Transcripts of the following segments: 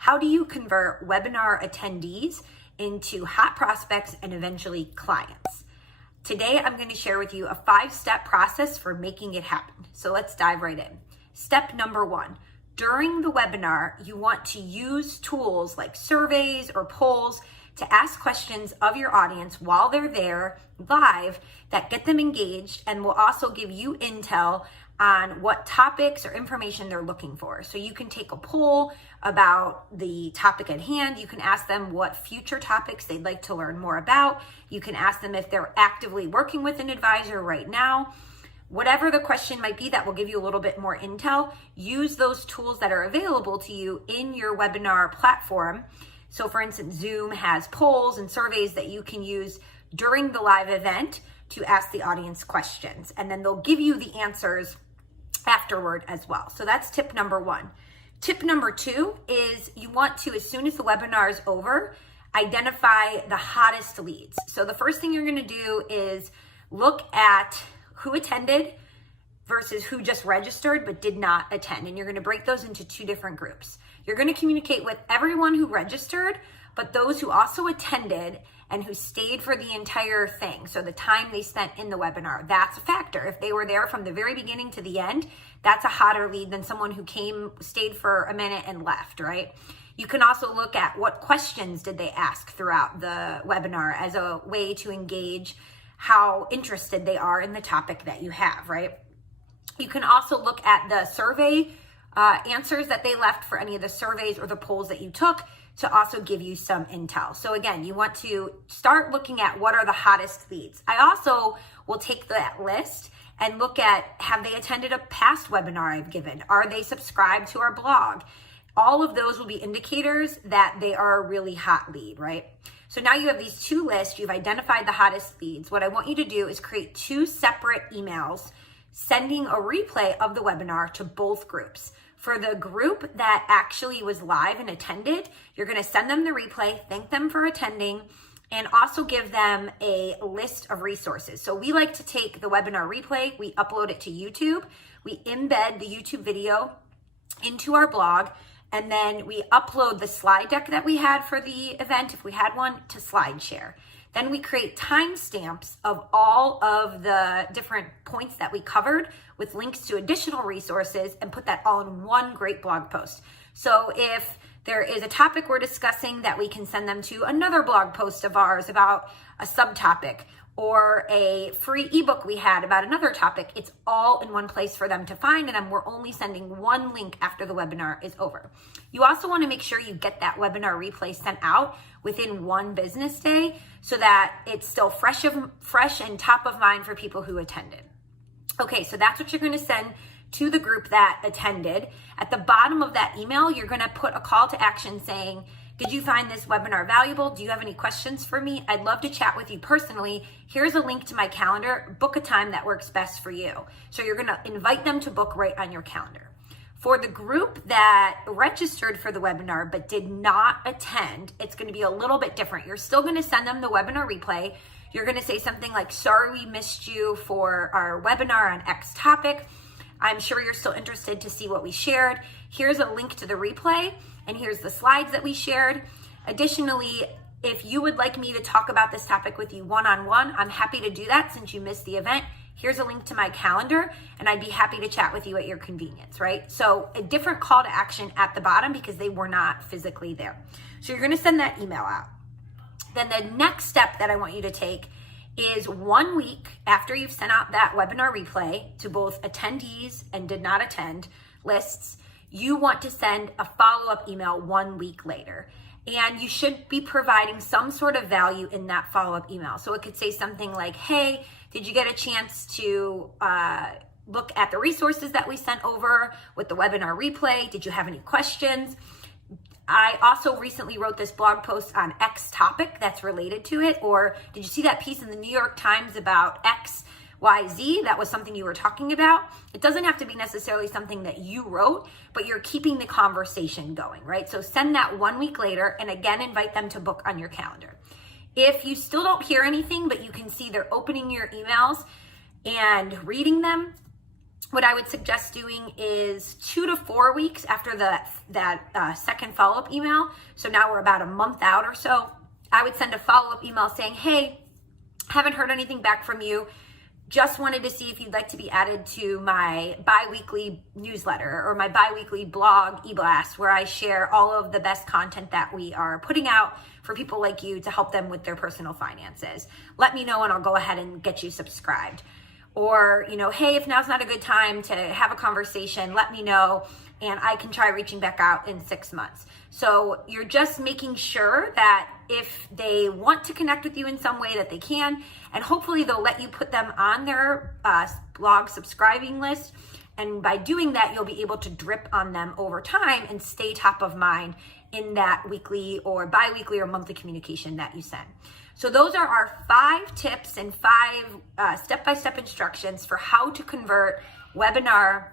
How do you convert webinar attendees into hot prospects and eventually clients? Today, I'm going to share with you a 5-step process for making it happen. So let's dive right in. Step number 1, during the webinar, you want to use tools like surveys or polls to ask questions of your audience while they're there live that get them engaged and will also give you intel on what topics or information they're looking for. So you can take a poll about the topic at hand. You can ask them what future topics they'd like to learn more about. You can ask them if they're actively working with an advisor right now. Whatever the question might be that will give you a little bit more intel, use those tools that are available to you in your webinar platform. So for instance, Zoom has polls and surveys that you can use during the live event to ask the audience questions, and then they'll give you the answers afterward as well. So that's tip number 1. Tip number 2 is you want to, as soon as the webinar is over, identify the hottest leads. So the first thing you're going to do is look at who attended versus who just registered but did not attend. And you're going to break those into 2 different groups. You're going to communicate with everyone who registered, but those who also attended and who stayed for the entire thing. So the time they spent in the webinar, that's a factor. If they were there from the very beginning to the end, that's a hotter lead than someone who stayed for a minute and left, right? You can also look at what questions did they ask throughout the webinar as a way to engage how interested they are in the topic that you have, right? You can also look at the survey answers that they left for any of the surveys or the polls that you took to also give you some intel. So again, you want to start looking at what are the hottest leads. I also will take that list and look at, have they attended a past webinar I've given? Are they subscribed to our blog? All of those will be indicators that they are a really hot lead, right? So now you have these 2 lists, you've identified the hottest leads. What I want you to do is create 2 separate emails sending a replay of the webinar to both groups. For the group that actually was live and attended, you're going to send them the replay, thank them for attending, and also give them a list of resources. So we like to take the webinar replay, we upload it to YouTube, we embed the YouTube video into our blog, and then we upload the slide deck that we had for the event, if we had one, to SlideShare. Then we create timestamps of all of the different points that we covered with links to additional resources and put that all in one great blog post. So if there is a topic we're discussing, that we can send them to another blog post of ours about a subtopic, or a free ebook we had about another topic. It's all in one place for them to find, and we're only sending one link after the webinar is over. You also want to make sure you get that webinar replay sent out within 1 business day so that it's still fresh and top of mind for people who attended. Okay, so that's what you're going to send to the group that attended. At the bottom of that email, you're going to put a call to action saying, did you find this webinar valuable? Do you have any questions for me? I'd love to chat with you personally. Here's a link to my calendar. Book a time that works best for you. So you're going to invite them to book right on your calendar. For the group that registered for the webinar but did not attend, it's going to be a little bit different. You're still going to send them the webinar replay. You're going to say something like, sorry we missed you for our webinar on X topic. I'm sure you're still interested to see what we shared. Here's a link to the replay, and here's the slides that we shared. Additionally, if you would like me to talk about this topic with you one-on-one, I'm happy to do that since you missed the event. Here's a link to my calendar, and I'd be happy to chat with you at your convenience, right? So a different call to action at the bottom because they were not physically there. So you're going to send that email out. Then the next step that I want you to take is 1 week after you've sent out that webinar replay to both attendees and did not attend lists, you want to send a follow-up email 1 week later. And you should be providing some sort of value in that follow-up email. So it could say something like, hey, did you get a chance to look at the resources that we sent over with the webinar replay? Did you have any questions? I also recently wrote this blog post on X topic that's related to it. Or did you see that piece in the New York Times about X, Y, Z? That was something you were talking about. It doesn't have to be necessarily something that you wrote, but you're keeping the conversation going, right? So send that 1 week later, and again, invite them to book on your calendar. If you still don't hear anything, but you can see they're opening your emails and reading them, what I would suggest doing is 2 to 4 weeks after that second follow-up email. So now we're about a month out or so. I would send a follow-up email saying, hey, haven't heard anything back from you. Just wanted to see if you'd like to be added to my bi-weekly newsletter or my bi-weekly blog e-blast, where I share all of the best content that we are putting out for people like you to help them with their personal finances. Let me know and I'll go ahead and get you subscribed. Or, hey, if now's not a good time to have a conversation, let me know and I can try reaching back out in 6 months. So you're just making sure that if they want to connect with you in some way that they can, and hopefully they'll let you put them on their blog subscribing list. And by doing that, you'll be able to drip on them over time and stay top of mind in that weekly or bi-weekly or monthly communication that you send. So those are our 5 tips and 5 step-by-step instructions for how to convert webinar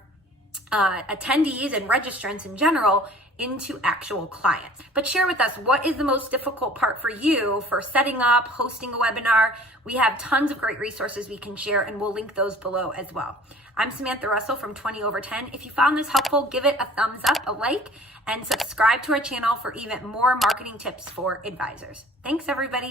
attendees and registrants in general into actual clients. But share with us, what is the most difficult part for you for setting up, hosting a webinar? We have tons of great resources we can share, and we'll link those below as well. I'm Samantha Russell from 20 Over 10. If you found this helpful, give it a thumbs up, a like, and subscribe to our channel for even more marketing tips for advisors. Thanks, everybody.